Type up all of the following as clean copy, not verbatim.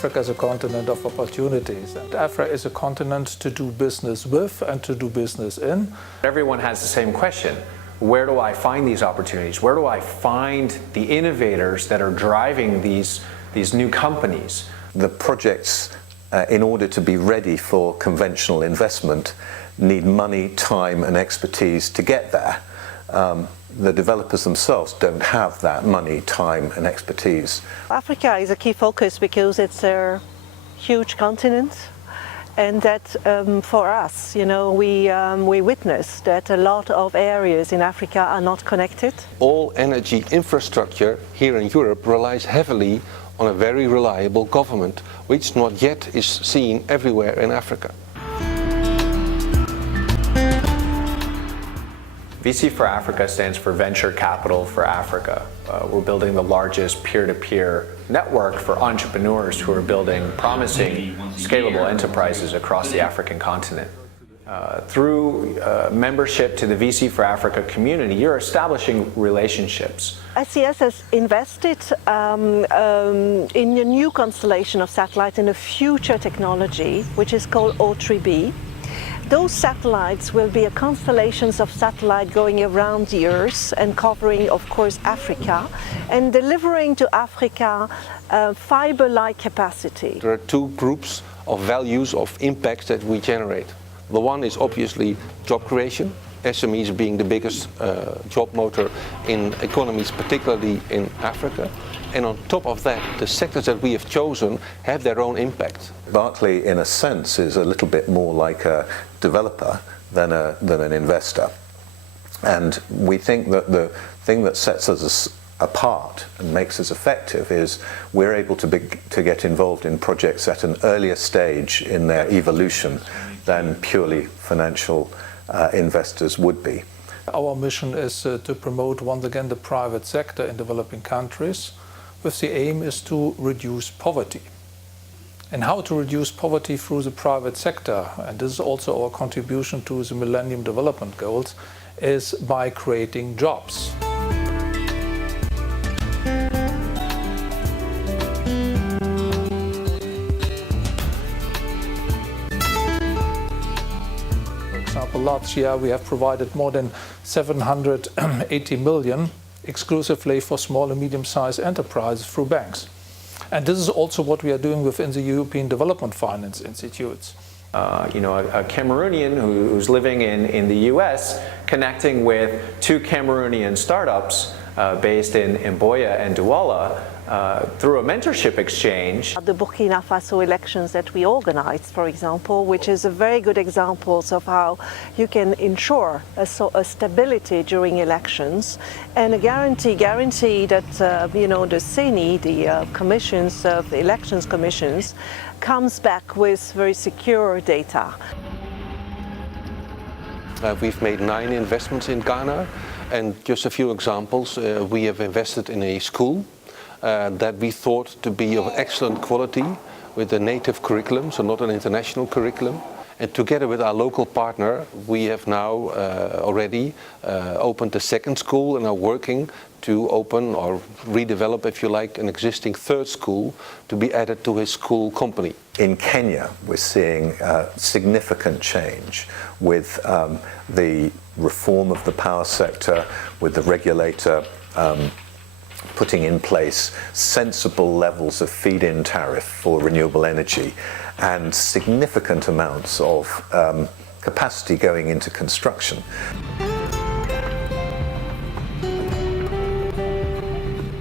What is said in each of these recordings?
Africa is a continent of opportunities, and Africa is a continent to do business with and to do business in. Everyone has the same question. Where do I find these opportunities? Where do I find the innovators that are driving these new companies? The projects, in order to be ready for conventional investment, need money, time and expertise to get there. The developers themselves don't have that money, time and expertise. Africa is a key focus because it's a huge continent, and that for us, we witness that a lot of areas in Africa are not connected. All energy infrastructure here in Europe relies heavily on a very reliable government, which not yet is seen everywhere in Africa. VC for Africa stands for Venture Capital for Africa. We're building the largest peer-to-peer network for entrepreneurs who are building promising, scalable enterprises across the African continent. Through membership to the VC for Africa community, you're establishing relationships. SES has invested in a new constellation of satellites in a future technology, which is called O3b. Those satellites will be a constellations of satellites going around the Earth and covering, of course, Africa, and delivering to Africa fiber-like capacity. There are two groups of values of impacts that we generate. The one is obviously job creation, SMEs being the biggest job motor in economies, particularly in Africa. And on top of that, the sectors that we have chosen have their own impact. Berkeley, in a sense, is a little bit more like a developer than an investor. And we think that the thing that sets us apart and makes us effective is we're able to get involved in projects at an earlier stage in their evolution than purely financial investors would be. Our mission is to promote once again the private sector in developing countries, with the aim is to reduce poverty. And how to reduce poverty through the private sector, and this is also our contribution to the Millennium Development Goals, is by creating jobs. For example, last year we have provided more than 780 million exclusively for small and medium-sized enterprises through banks. And this is also what we are doing within the European Development Finance Institutes. A Cameroonian who's living in the US, connecting with two Cameroonian startups based in Mboya and Douala through a mentorship exchange. The Burkina Faso elections that we organized, for example, which is a very good example of how you can ensure a stability during elections and a guarantee that the CENI, the commissions of the elections commissions, comes back with very secure data. We've made 9 investments in Ghana, and just a few examples. We have invested in a school that we thought to be of excellent quality with a native curriculum, so not an international curriculum. And together with our local partner, we have now already opened a second school and are working to open or redevelop, if you like, an existing third school to be added to his school company. In Kenya, we're seeing significant change with the reform of the power sector, with the regulator putting in place sensible levels of feed-in tariff for renewable energy and significant amounts of capacity going into construction.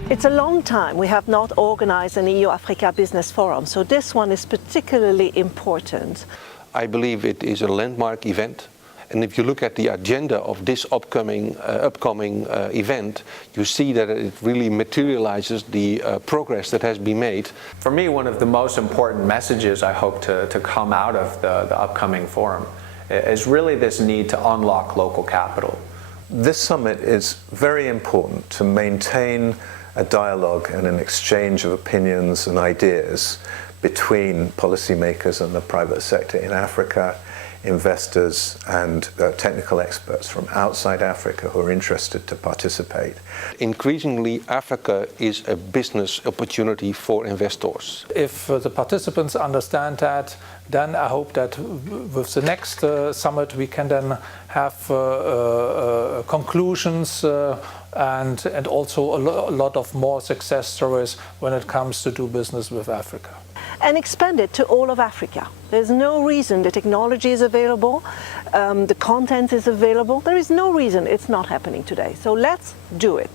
It's a long time we have not organized an EU-Africa Business Forum, so this one is particularly important. I believe it is a landmark event. And if you look at the agenda of this upcoming event, you see that it really materializes the progress that has been made. For me, one of the most important messages I hope to come out of the upcoming forum is really this need to unlock local capital. This summit is very important to maintain a dialogue and an exchange of opinions and ideas between policymakers and the private sector in Africa. investors and technical experts from outside Africa who are interested to participate. Increasingly, Africa is a business opportunity for investors. If the participants understand that, then I hope that with the next summit we can then have conclusions and also a lot of more success stories when it comes to do business with Africa. And expand it to all of Africa. There's no reason. The technology is available, the content is available. There is no reason it's not happening today. So let's do it.